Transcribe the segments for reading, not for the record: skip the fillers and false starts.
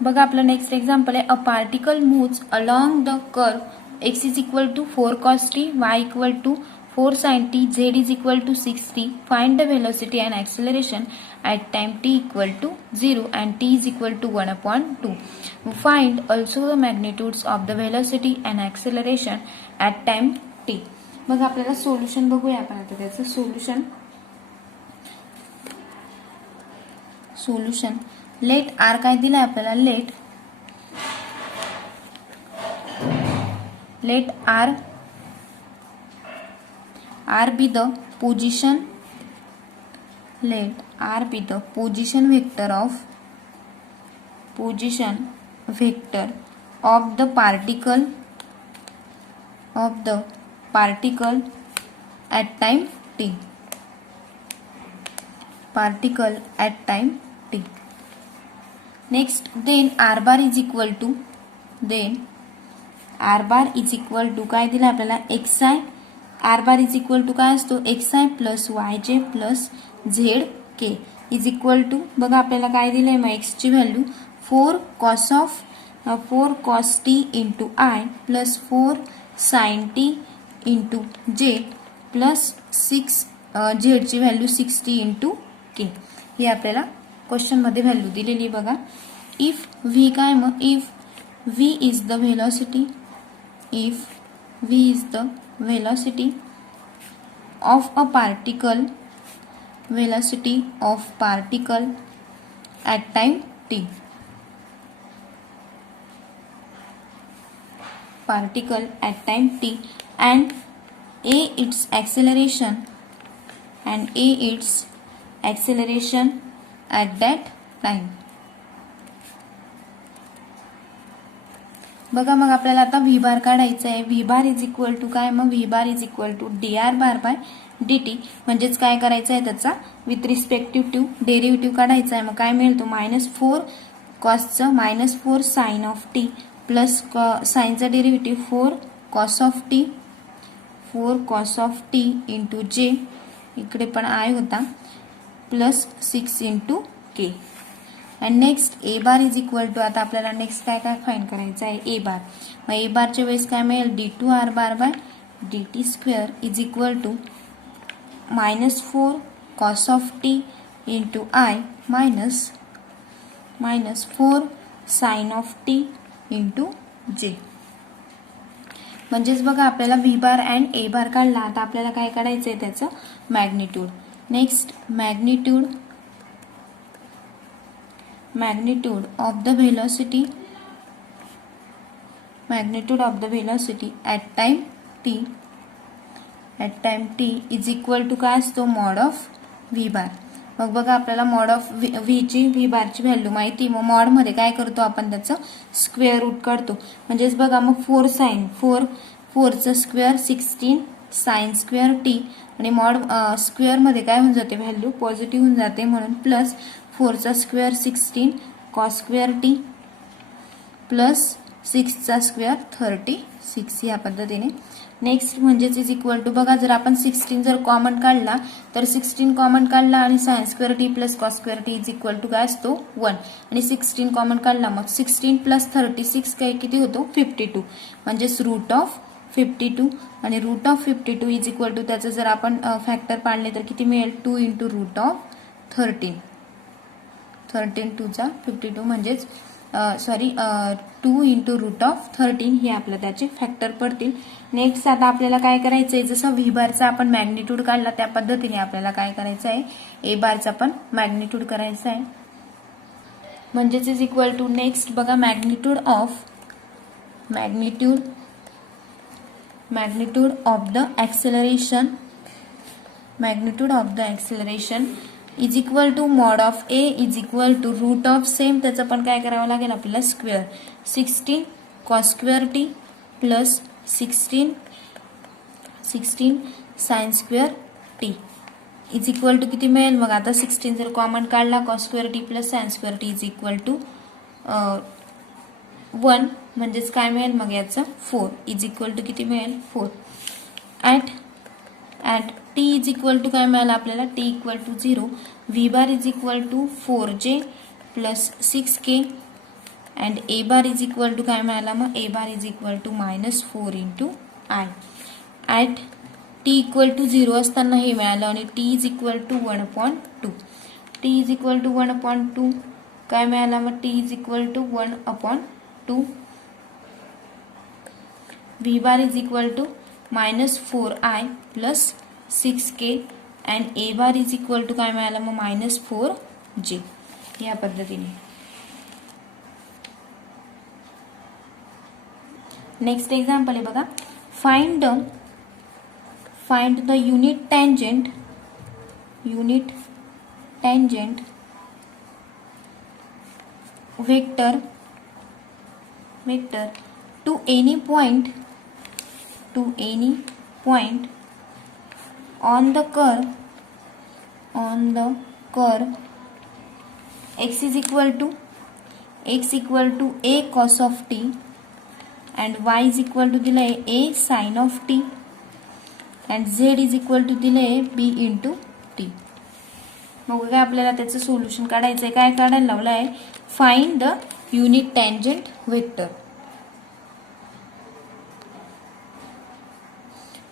बघा आपलं next example आहे, a particle moves along the curve x is equal to 4 cos t, y equal to 4 sin t, z is equal to 6t. Find the velocity and acceleration at time t equal to 0 अँड t is equal to 1/2. Find also the magnitudes of the velocity and acceleration at time t. मग आपल्याला solution बघूया आपण आता त्याचं solution late R काय दिलंय आपल्याला, let r be the position, let r be the position vector of the particle at time t. Next, then r bar is equal to काय दिलं आपल्याला, xi. r bar is equal to काय असतो, xi plus yj plus zk is equal to, बघा आपल्याला काय दिलंय मग x ची value 4 cos t into i plus 4 sin t into j plus 6 z ची व्हॅल्यू 60 इंटू k. ही आपल्याला क्वेश्चन मध्ये व्हॅल्यू दिलेली बघा. इफ v काय मग, if v is the velocity of a particle at time t, and a its acceleration at that time. बघा मग आपल्याला आता व्ही बार काढायचा आहे. V bar is equal to काय मग, v bar is equal to dr bar by dt. म्हणजेच काय करायचं आहे, त्याचा विथ रिस्पेक्टिव्ह टू डेरिव्हेटिव्ह काढायचा आहे. मग काय मिळतो, -4 कॉसचं -4 साइन ऑफ टी प्लस साइनचा derivative 4 cos of t into j, इकडे पण आय होता, plus 6 into k. And next a bar is equal to, आता आपल्याला नेक्स्ट काय फाइंड करायचं आहे, ए बार. मग ए बारच्या वेळेस काय मिळेल, d2r bar by dt square is equal to -4 cos of t into i minus 4 sine of t into j. म्हणजेच बघा आपल्याला व्ही बार अँड ए बार काढला. आता आपल्याला काय काढायचं आहे, त्याचं magnitude. Next, magnitude of the velocity at time t is equal to काय असतो, मॉड ऑफ व्ही बार. मग बघा आपल्याला मॉड ऑफ व्ही बारची व्हॅल्यू माहिती, मग मॉड मध्ये काय करतो आपण, त्याचं स्क्वेअर रूट काढतो. म्हणजेच बघा मग 4चं स्क्वेअर 16 साइन स्क्वेअर टी, आणि मॉड स्क्वेअर मध्ये काय होऊन जाते, व्हॅल्यू पॉझिटिव्ह होऊन जाते, म्हणून प्लस 4चा square 16 cos square t plus 6चा स्क्वेअर 36, या पद्धतीने. नेक्स्ट म्हणजेच इज इक्वल टू, बघा जर आपण 16 जर कॉमन काढला तर 16 कॉमन काढला आणि sine square t plus cos square t is equal to काय असतो 1, आणि 16 कॉमन काढला मग 16 प्लस 36 काय किती होतो 52, म्हणजेच रूट ऑफ 52. आणि root of 52 is equal to, त्याचं जर आपण फॅक्टर पाडले तर किती मिळेल, 2 इंटू रूट ऑफ 13 2चा 52, म्हणजेच 2 इंटू रूट ऑफ 13 हे आपलं त्याचे फॅक्टर पडतील. नेक्स्ट आता आपल्याला काय करायचं आहे, जसं व्ही बारचा आपण मॅग्निट्यूड काढला त्या पद्धतीने आपल्याला काय करायचं आहे, ए बारचा पण मॅग्निट्यूड करायचा आहे. म्हणजेच इज इक्वल टू, नेक्स्ट बघा magnitude of the acceleration is equal to mod of a is equal to root of, same त्याचं पण काय करावं लागेल आपल्याला, square 16 cos square t plus 16 sine square t is equal to किती मिळेल. मग आता 16 जर कॉमन काढला, cos square t plus sine square t is equal to 1, म्हणजेच काय मिळेल मग याचं 4 इज इक्वल टू किती मिळेल 4. At t is equal to काय मिळालं आपल्याला, t equal to 0, v bar is equal to 4j plus 6k and a bar is equal to काय मिळाला मग a bar is equal to -4 into i. At t equal to 0 असताना हे मिळालं आणि t is equal to 1/2. T is equal to 1/2 काय मिळाला मग t is equal to 1/2. V bar is equal to -4i plus 6k and a bar is equal to काय मिळालं मग -4j. या पद्धतीने. नेक्स्ट एक्झाम्पल आहे बघा. Find the unit tangent vector to any point on the curve x is equal to a cos of t and y is equal to दिलं आहे a sin of t and z is equal to दिलं आहे b into t. मग काय आपल्याला त्याचं solution काढायचं आहे. काय काढायला लावलं आहे find the unit tangent vector.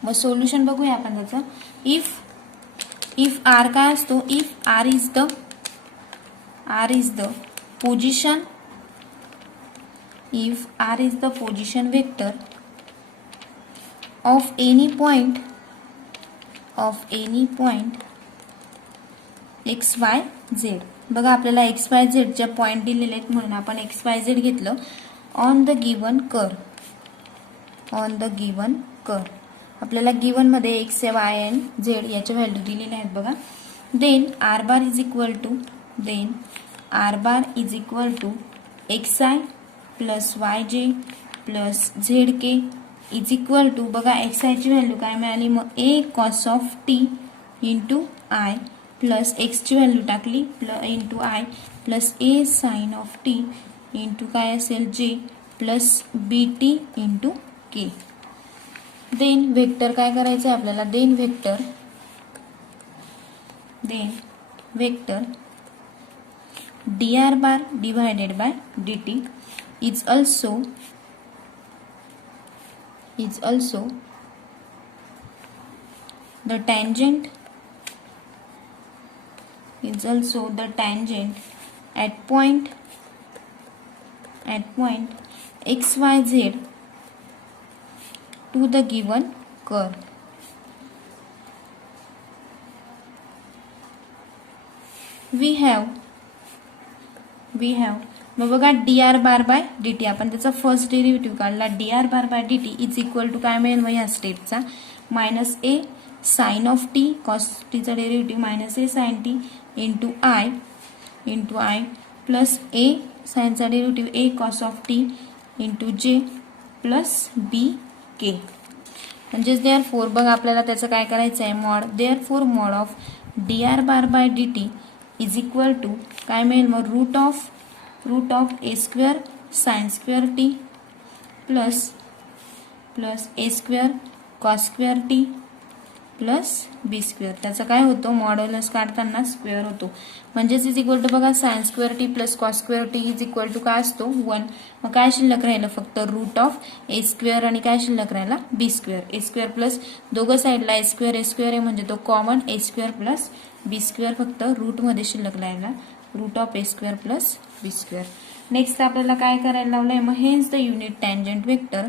मग सोल्युशन बघूया आपण त्याचं. इफ आर काय असतो if r is the position vector of any point x y z. बघा आपल्याला एक्स वाय झेडच्या पॉइंट दिलेले आहेत म्हणून आपण एक्स वाय झेड घेतलं. ऑन द गिवन कर्व आपल्याला गिवन मध्ये एक्स वाय अँड झेड याच्या व्हॅल्यू दिलेल्या आहेत बघा. Then r bar is equal to x i plus y j plus z k is equal to बघा एक्स आयची value काय मिळाली मग a cos of t into i plus एक्सची व्हॅल्यू टाकली into i plus a sine of t into काय असेल j plus बी t into k. Then vector काय करायचं आहे आपल्याला. Then vector dr bar divided by dt is also the tangent at point xyz to the given curve. We have मग बघा dr bar by dt आपण त्याचा first derivative काढला. dr bar by dt is equal to काय मिळेल मग या स्टेपचा -a sine of t cos टीचा derivative -a sine t into i plus a साइनचा derivative a cos of t into j plus b k. म्हणजेच therefore बघा आपल्याला त्याचं काय करायचं आहे mod. Therefore mod of dr bar by dt is equal to काय मिळेल मग root of a square sine square t plus a square cos square t plus b square. त्याचा काय होतो मॉड्युलस काढताना स्क्वेअर होतो. म्हणजेच इज इक्वल टू बघा sine square t plus cos square t is equal to काय असतो 1. मग काय शिल्लक राहिलं फक्त रूट ऑफ ए स्क्वेअर आणि काय शिल्लक राहिला b square. A square plus दोघं साईडला ए स्क्वेअर आहे म्हणजे तो common a square plus b square फक्त रूट मध्ये शिल्लक राहिला root of a square plus b square. Next आपल्याला काय करायला लावलंय मग hence the unit tangent vector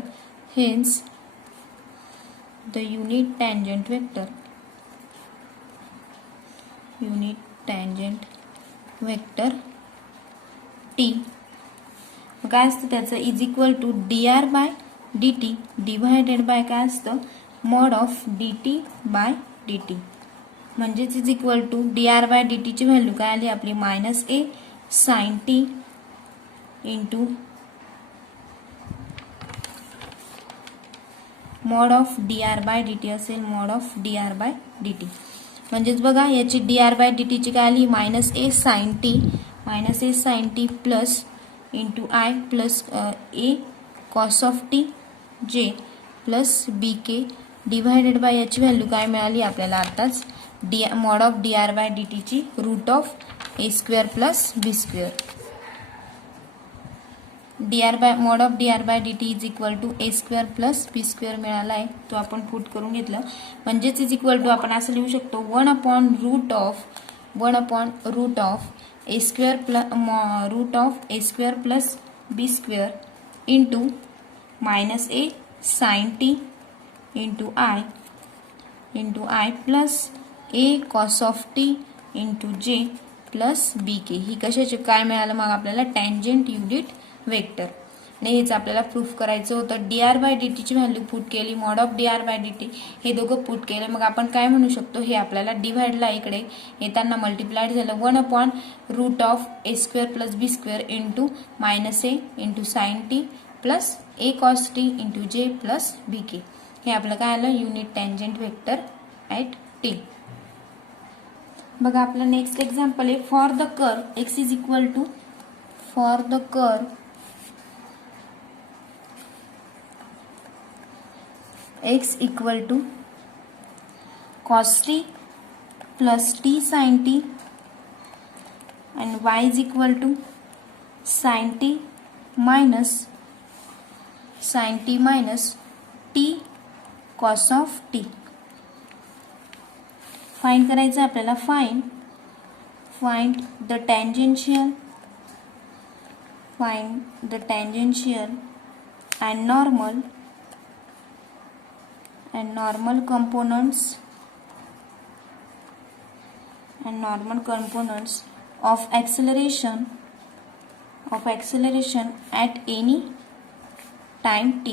t काय असतं त्याचं is equal to dr by dt divided by काय असतं mod of dt by dt. म्हणजेच is equal to dr by dt ची व्हॅल्यू काय आली आपली -a sine t into mod of dr by dt असेल mod of dr by dt. म्हणजेच बघा याची dr बाय dt ची काय आली -a sine t plus into i plus a cos of t j plus b k divided by याची value काय मिळाली आपल्याला आताच mod of dr by dt ची root of a square plus b square. mod of dr by dt is equal to a square plus b square मिळाला आहे, तो आपण पुट करून घेतलं. म्हणजेच इज इक्वल टू आपण असं लिहू शकतो 1 upon root of a square plus b square into minus a sine t into i plus a cos of t into j plus b k. ही कशाचे काय मिळालं मग आपल्याला टँजेंट युनिट वेक्टर. आणि हेच आपल्याला प्रूफ करायचं होतं. डी आर बाय डी टीची व्हॅल्यू पुट केली, mod of d r by d t हे दोघं पुट केलं. मग आपण काय म्हणू शकतो, हे आपल्याला डिव्हाइडला इकडे येताना मल्टिप्लाइड झालं 1 upon root of a square plus b square into minus a into sine t plus a cos t into j plus b k. हे आपलं काय आलं unit tangent vector at t. बघा आपलं नेक्स्ट एक्झाम्पल आहे for the curve x is equal to x equal to cos t plus t sin t and y is equal to sin t minus t cos of t. Find करायचं आपल्याला. Find the tangential and normal components of acceleration at any time t.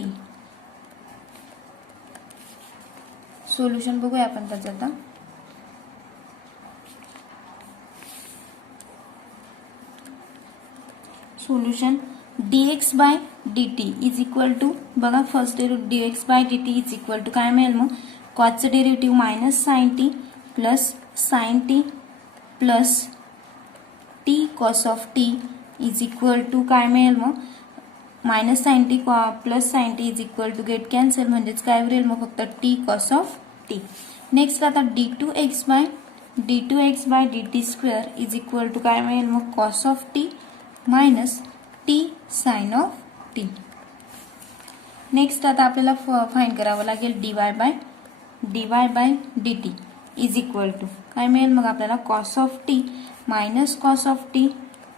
Solution बघूया आपण त्याचं आता. Solution dx by dt is equal to बघा first dx by dt is equal to काय मिळेल मग कॉसचं derivative minus sine t plus sine t plus t cos of t is equal to काय मिळेल मग minus sine t plus sine t is equal to get cancel म्हणजेच काय होईल मग फक्त t cos of t. Next आता d2x by dt square is equal to काय मिळेल मग cos of t minus t sine of t. Next आता आपल्याला फाइंड करावं लागेल dy by dt is equal to काय मिळेल मग आपल्याला cos of t minus cos of t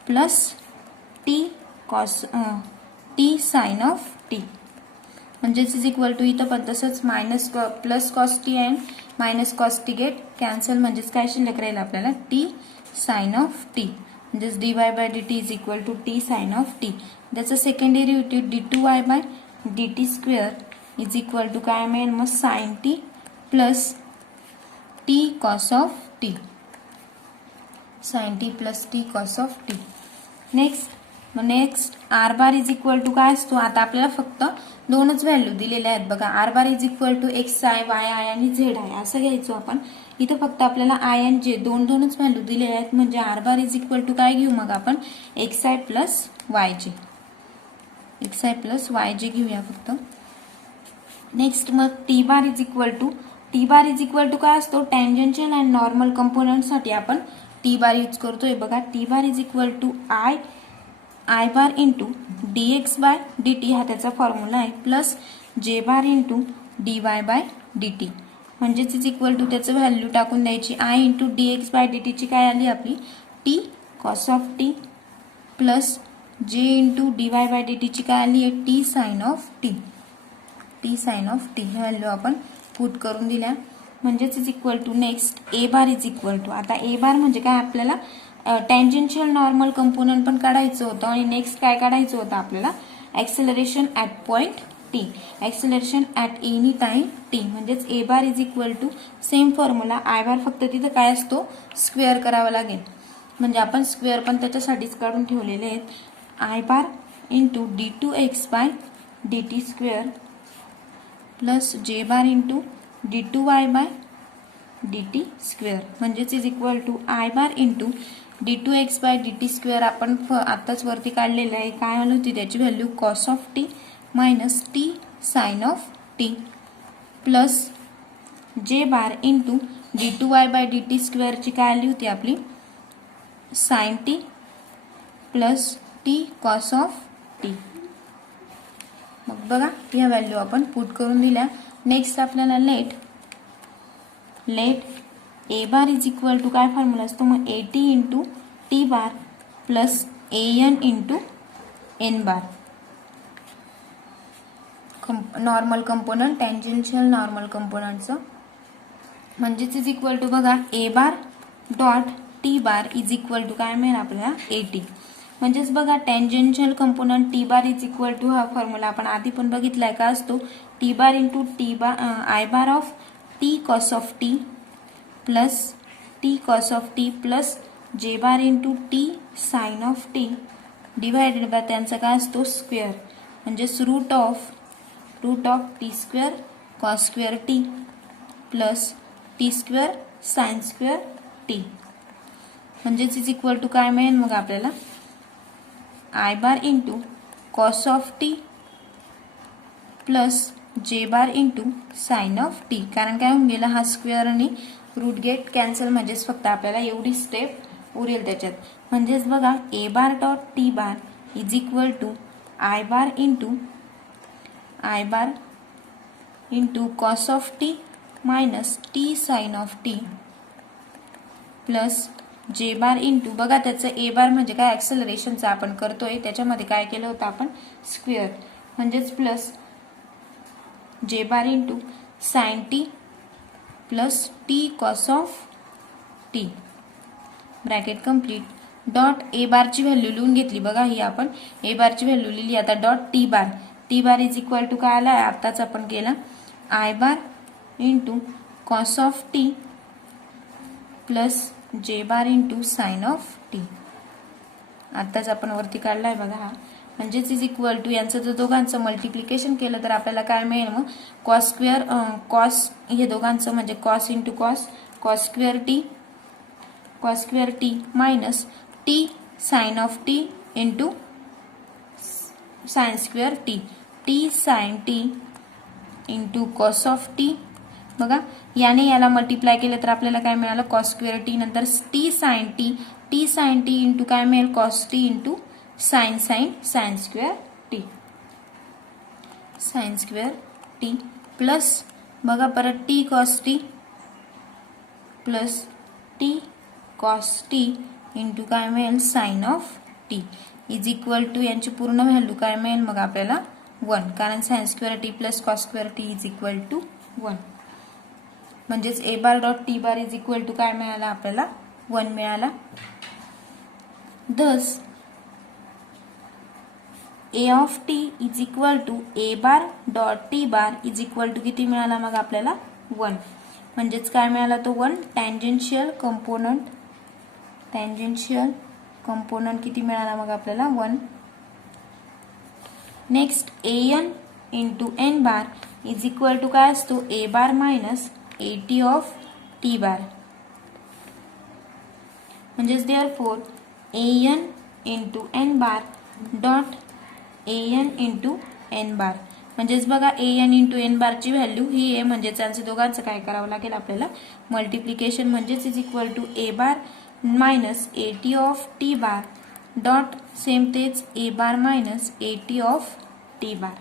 plus t sine of t म्हणजेच इज इक्वल टू इथं पण तसंच minus plus cos t and minus cos t get cancel म्हणजेच काय शिल्लक राहील आपल्याला टी साइन ऑफ टी. म्हणजेच dy by dt is equal to t sine of t. त्याचं second derivative d2y by dt square is equal to काय मिळेल मग sine t plus t cos of t. Next r bar is equal to काय असतो. आता आपल्याला फक्त दोनच व्हॅल्यू दिलेल्या आहेत बघा. R bar is equal to x i y i आणि झेड आय असं घ्यायचो आपण. इथं फक्त आपल्याला आय आणि जे दोनच व्हॅल्यू दिलेल्या आहेत म्हणजे r bar is equal to काय घेऊ मग आपण एक्स आय प्लस वाय जे घेऊया फक्त. नेक्स्ट मग t bar is equal to काय असतो टँजेन्शियल अँड नॉर्मल कंपोनंट साठी आपण टी बार यूज करतोय बघा. T bar is equal to i bar into dx by dt हा त्याचा फॉर्म्युला आहे plus j bar into dy by dt म्हणजेच इज इक्वल टू त्याचं व्हॅल्यू टाकून द्यायची. I into dx by dt ची काय आली आपली t cos of t plus j into dy by dt ची काय आली आहे टी साइन ऑफ टी. हे व्हॅल्यू आपण पुट करून दिल्या म्हणजेच is equal to next a bar is equal to. आता ए बार म्हणजे काय आपल्याला टँजेन्शियल नॉर्मल कंपोनंट पण काढायचं होतं आणि नेक्स्ट काय काढायचं होतं आपल्याला acceleration at point t, acceleration at any time t. म्हणजेच a bar is equal to same formula i bar फक्त तिथं काय असतो स्क्वेअर करावा लागेल म्हणजे आपण स्क्वेअर पण त्याच्यासाठीच काढून ठेवलेले आहेत. I bar into d2x by dt square plus j bar into d2y by dt square म्हणजेच is equal to i bar into d2x by dt square आपण आताच वरती काढलेलं आहे. काय आली होती त्याची value cos of t minus t sine of t plus j bar into d2y by dt स्क्वेअरची काय आली होती आपली sine t plus t cos of t. मग बघा ह्या व्हॅल्यू आपण पुट करून दिल्या. नेक्स्ट आपल्याला let a bar is equal to काय फॉर्म्युला असतो मग AT into t bar plus AN into n bar. Normal component tangential normal कंपोनंटचं म्हणजेच इज इक्वल टू बघा a bar dot t bar is equal to काय मिळेल आपल्याला AT. म्हणजेच बघा tangential component t bar is equal to हा formula आपण आधी पण बघितलाय का असतो t bar into t bar i bar of t cos of t plus t cos of t plus j bar into t sine of t divided by त्यांचा काय असतो स्क्वेअर म्हणजेच root of t square cos square t plus t square sine square t. म्हणजेच is equal to काय मिळेल मग आपल्याला i bar into cos of t plus j bar into sine of t. कारण काय होऊन गेला हा स्क्वेअर आणि रूट गेट कॅन्सल म्हणजेच फक्त आपल्याला एवढी स्टेप उरेल त्याच्यात. म्हणजेच बघा a bar dot t bar is equal to i bar into cos of t minus t sine of t plus j bar into बघा त्याचं ए बार म्हणजे काय ऍक्सेलरेशनचं आपण करतोय त्याच्यामध्ये काय केलं होतं आपण स्क्वेअर म्हणजेच plus j bar into sine t plus t cos of t bracket complete. Dot a बारची व्हॅल्यू लिहून घेतली बघा ही आपण ए बारची व्हॅल्यू लिहिली. आता dot t bar is equal to काय आला आताच आपण केला i bar into cos of t plus j bar into sine of t. आताच आपण वरती काढलाय बघा हा. म्हणजेच इज इक्वल टू यांचं जर दोघांचं मल्टिप्लिकेशन केलं तर आपल्याला काय मिळेल मग कॉस स्क्वेअर कॉस हे दोघांचं म्हणजे cos into cos square t minus t sine of t into sine square t sine t into cos of t. बघा याने याला मल्टिप्लाय केलं तर आपल्याला काय मिळालं कॉस स्क्वेअर टी नंतर टी साइन टी इंटू काय मिळेल cos t into sine square t plus बघा परत t cos t plus t cos t into काय मिळेल sine of t is equal to यांची पूर्ण व्हॅल्यू काय मिळेल मग आपल्याला 1 कारण sine square t plus cos square t is equal to 1. म्हणजेच a bar dot t bar is equal to काय मिळाला आपल्याला 1 मिळाला. Thus a of t is equal to a bar dot t bar is equal to किती मिळाला मग आपल्याला 1. म्हणजेच काय मिळाला तो 1 टँजेन्शियल कंपोनंट किती मिळाला मग आपल्याला 1. Next AN into n bar is equal to काय असतो a bar minus AT of t bar. म्हणजेच therefore AN into n bar dot AN into n bar. म्हणजेच बघा AN इंटू एन बारची व्हॅल्यू ही आहे म्हणजेच त्यांचं दोघांचं काय करावं लागेल आपल्याला मल्टिप्लिकेशन म्हणजेच is equal to a bar minus AT of t bar dot same तेच a bar minus AT of t bar.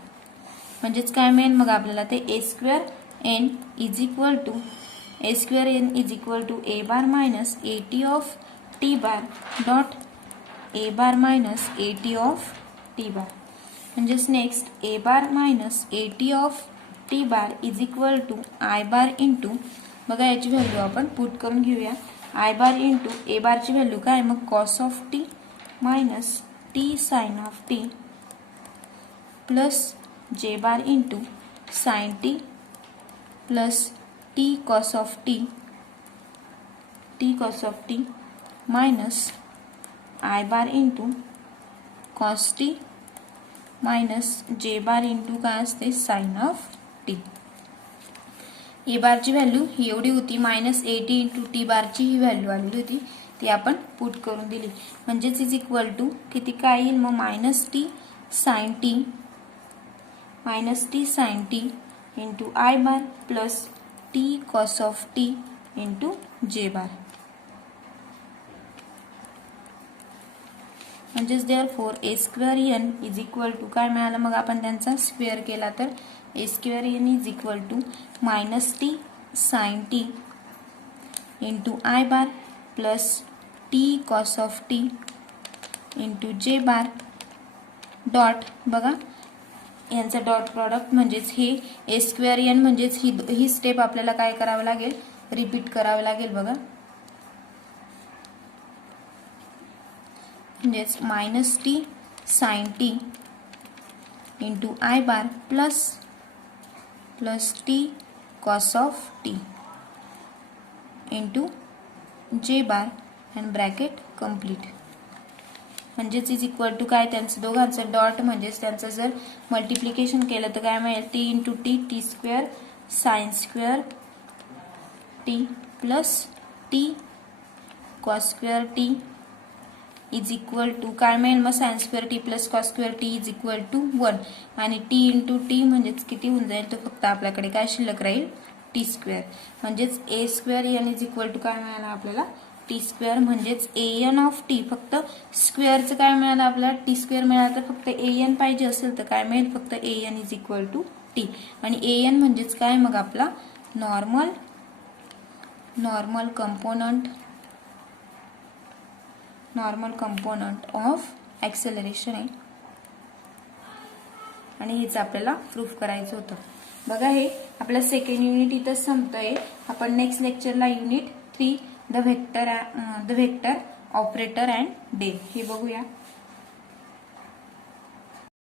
म्हणजेच काय मिळेल मग आपल्याला ते a square n is equal to a bar minus AT of t bar dot a bar minus AT of t bar. म्हणजेच next a bar minus AT of t bar is equal to i bar into बघा याची value आपण put करून घेऊया I bar into ए बारची value काय मग cos of t minus t sine of t plus j bar into sine t plus t cos of t minus i bar into cos t minus j bar into काय असते sign of T. ए बारची value ही एवढी होती minus AT into T बारची ही value आलेली होती ती आपण पुट करून दिली. म्हणजेच इज इक्वल टू किती काय येईल मग minus t sine t into i bar plus t cos of t into j bar. म्हणजेच therefore a square n is equal to काय मिळालं मग आपण त्यांचा स्क्वेअर केला तर a square n is equal to minus t sine t into i bar plus t cos of t into j bar dot बघा यांचं डॉट प्रॉडक्ट म्हणजेच हे ए स्क्वेअर एन म्हणजेच ही स्टेप आपल्याला काय करावं लागेल रिपीट करावं लागेल बघा म्हणजेच minus t sine t into i bar plus t cos of t into j bar and bracket complete म्हणजेच इज इक्वल टू काय त्यांचं दोघांचं डॉट म्हणजेच त्यांचं जर मल्टिप्लिकेशन केलं तर काय मिळेल t into t t square sine square t plus t cos square t is equal to काय मिळेल मग sine square t plus cos square t is equal to 1 आणि टी इंटू टी म्हणजेच किती होऊन जाईल तो फक्त आपल्याकडे काय शिल्लक राहील टी स्क्वेअर म्हणजेच a square n is equal to काय मिळालं आपल्याला टी स्क्वेअर म्हणजेच ए एन ऑफ टी फक्त स्क्वेअरचं काय मिळालं आपल्याला टी स्क्वेअर मिळालं तर फक्त ए एन पाहिजे असेल तर काय मिळेल फक्त a n is equal to t आणि ए एन म्हणजेच काय मग आपला नॉर्मल कंपोनंट ऑफ ॲक्सेलरेशन आहे आणि हेच आपल्याला प्रूफ करायचं होतं बघा हे आपलं सेकंड युनिट इथंच संपतोय आपण नेक्स्ट लेक्चरला unit 3 the vector operator and del हे बघूया